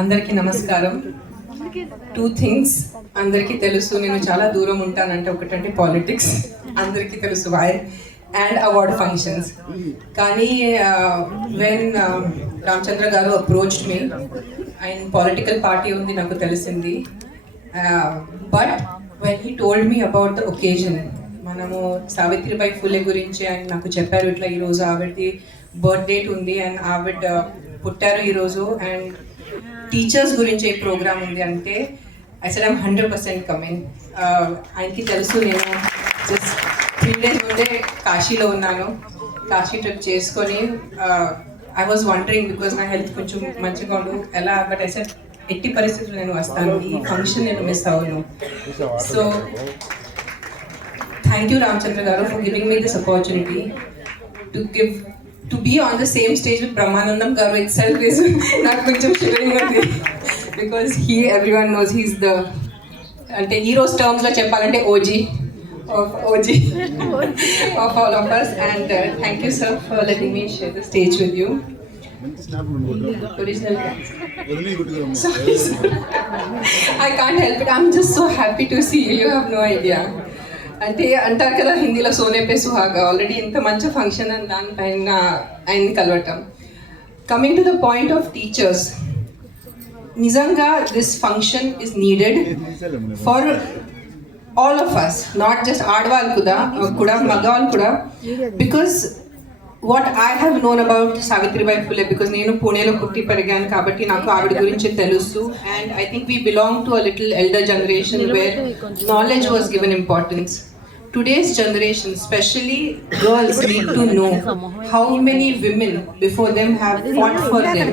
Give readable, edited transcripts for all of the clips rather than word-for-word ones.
అందరికీ నమస్కారం. 2 థింగ్స్ అందరికీ తెలుసు, నేను చాలా దూరం ఉంటానంటే ఒకటంటే పాలిటిక్స్, అందరికీ తెలుసు వై, అండ్ అవార్డ్ ఫంక్షన్స్. కానీ వెన్ రామచంద్ర గారు అప్రోచ్డ్ మీ, ఆయన పొలిటికల్ పార్టీ ఉంది నాకు తెలిసింది. But when he told me about the occasion, మనము సావిత్రిబాయి ఫులే గురించి ఆయన నాకు చెప్పారు, ఇట్లా ఈరోజు ఆవిడది బర్త్ డేట్ ఉంది అండ్ ఆవిడ పుట్టారు ఈరోజు, అండ్ టీచర్స్ గురించి ఈ ప్రోగ్రామ్ ఉంది అంటే అసలు ఐమ్ 100% కమింగ్. ఆయనకి తెలుసు, నేను జస్ట్ 3 days ముందే కాశీలో ఉన్నాను. కాశీ ట్రిప్ చేసుకొని ఐ వాజ్ వండరింగ్ బికాజ్ నా హెల్త్ కొంచెం మంచిగా ఉండు ఎలా, బట్ ఐ సెడ్ ఎట్టి పరిస్థితులు నేను వస్తాను, ఈ ఫంక్షన్ నేను మిస్ అవ్వను. సో థ్యాంక్ యూ రామచంద్ర గారు for giving me this opportunity to be on the same stage with Brahmanandam Garu itself is not కొంచెం shivering ఉంది, because everyone knows he's the అంటే heroes terms లో చెప్పాలంటే OG of all of us, and thank you sir for letting me share the stage with you. Original sorry sir. I can't help it, I'm just so happy to see you have no idea. అంటే అంటారు కదా హిందీలో Soane pay సుహాగా, ఆల్రెడీ ఇంత మంచి ఫంక్షన్ అని దానిపైన ఆయన్ని కలవటం. Coming to the point of teachers, నిజంగా this function is needed for all of us, not just ఆడవాళ్ళు కూడా మగవాళ్ళు కూడా, because what I have known about Savitribai Phule, because నేను పూణేలో పుట్టి పెరిగాను కాబట్టి నాకు ఆవిడ గురించి తెలుసు. And I think we belong to a little elder generation where knowledge was given importance. Today's generation, especially girls, need to know how many women before them have fought for them.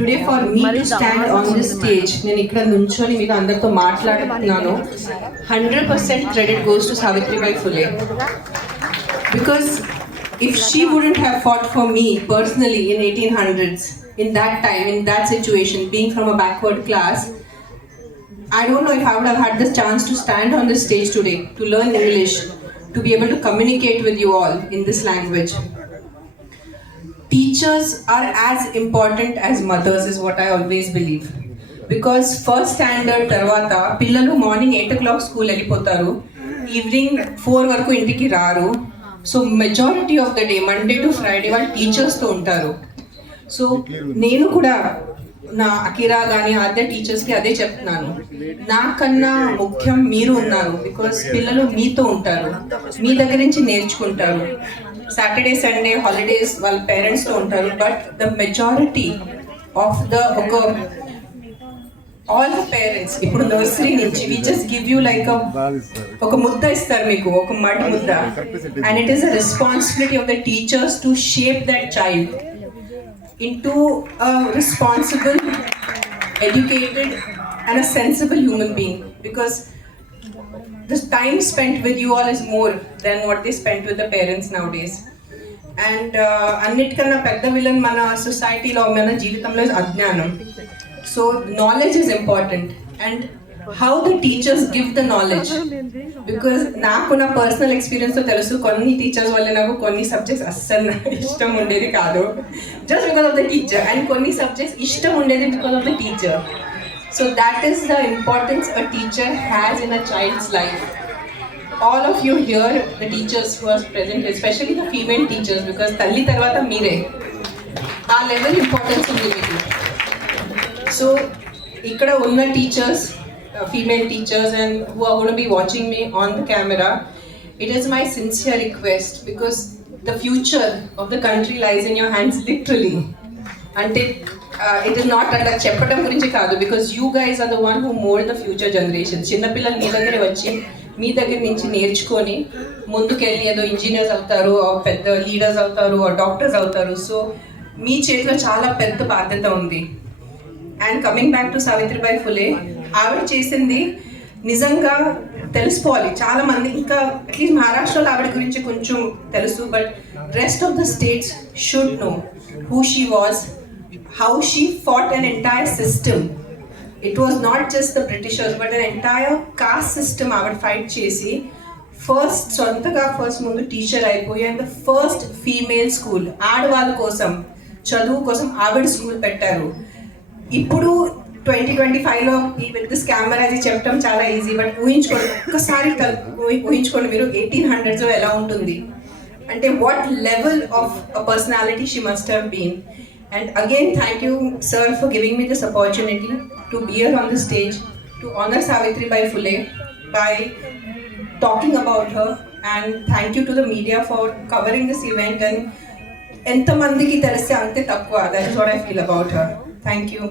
Today for me to stand on this stage, నేను ఇక్కడ నుంచొని మీకు అందరితో మాట్లాడుతున్నాను, 100% credit goes to Savitribai Phule. Because if she wouldn't have fought for me personally in 1800s, in that time, in that situation, being from a backward class, I don't know if I would have had this chance to stand on this stage today, to learn English, to be able to communicate with you all in this language. Teachers are as important as mothers is what I always believe. Because first standard tarvata pillalu morning 8 o'clock school వెళ్ళిపోతారు, ఈవినింగ్ 4 వరకు ఇంటికి రారు. So majority of the day Monday to Friday వాళ్ళు టీచర్స్తో ఉంటారు. సో నేను కూడా నా అకిరా కానీ ఆద్య టీచర్స్కి అదే చెప్తున్నాను, నాకన్నా ముఖ్యం మీరు ఉన్నారు. బికాస్ పిల్లలు మీతో ఉంటారు, మీ దగ్గర నుంచి నేర్చుకుంటారు. సాటర్డే సండే హాలిడేస్ వాళ్ళ పేరెంట్స్తో ఉంటారు, but the majority of the all the parents ఇప్పుడు నర్సరీ నుంచి we just give you like ఒక ముద్ద ఇస్తారు మీకు, ఒక మడ్ ముద్ద, and it is a responsibility of the teachers to shape that child into a responsible, educated and a sensible human being, because the time spent with you all is more than what they spent with the parents nowadays. And annitkana pedda villain mana society lo mana jeevitamlo is ajnanam. So knowledge is important, and how the teachers give the knowledge, because నాకు నా పర్సనల్ ఎక్స్పీరియన్స్తో తెలుసు, కొన్ని టీచర్స్ వల్ల నాకు కొన్ని సబ్జెక్ట్స్ అస్సలు ఇష్టం ఉండేది కాదు, just because of the teacher, and కొన్ని సబ్జెక్ట్స్ ఇష్టం ఉండేది because of the teacher. So that is the importance a teacher has in a child's life. All of you here the teachers who are present, especially the female teachers, because తల్లి తర్వాత మీరే, ఆ level importance ఉంది మీకు. సో ఇక్కడ ఉన్న teachers, female teachers, and who are going to be watching me on the camera, it is my sincere request, because the future of the country lies in your hands, literally. Ante it is not anta cheppadam gurinchi kaadu, because you guys are the one who mold the future generations. Chinna pillalu mee daggare vachi మీ దగ్గర నుంచి నేర్చుకొని ముందుకెళ్ళి ఏదో ఇంజనీర్స్ అవుతారు, పెద్ద లీడర్స్ అవుతారు, డాక్టర్స్ అవుతారు. సో మీ చేతిలో చాలా పెద్ద బాధ్యత ఉంది. And coming back to Savitribai ఫులే, ఆవిడ చేసింది నిజంగా తెలుసుకోవాలి చాలా మంది. ఇంకా అట్లీస్ట్ మహారాష్ట్రలో ఆవిడ గురించి కొంచెం తెలుసు, but rest of the states should know who she was, how she fought an entire system. It was not just the Britishers, but an entire cost system ఆవిడ ఫైట్ చేసి ఫస్ట్ ముందు టీచర్ అయిపోయి, and the first female school ఆడవాళ్ళ కోసం చదువు కోసం ఆవిడ స్కూల్ పెట్టారు. ఇప్పుడు 2025లో ఈ విత్ దిస్ కెమెరా అది చెప్పడం చాలా ఈజీ, బట్ ఊహించుకోండి, ఒక్కసారి ఊహించుకోండి మీరు 1800s ఎలా ఉంటుంది అంటే what level of personality she must have been. And again thank you sir for giving me this opportunity to be here on the stage to honour Savitribai Phule by talking about her, and thank you to the media for covering this event. And ఎంత మందికి తెలిస్తే అంతే తక్కువ, that is what I feel about her. Thank you.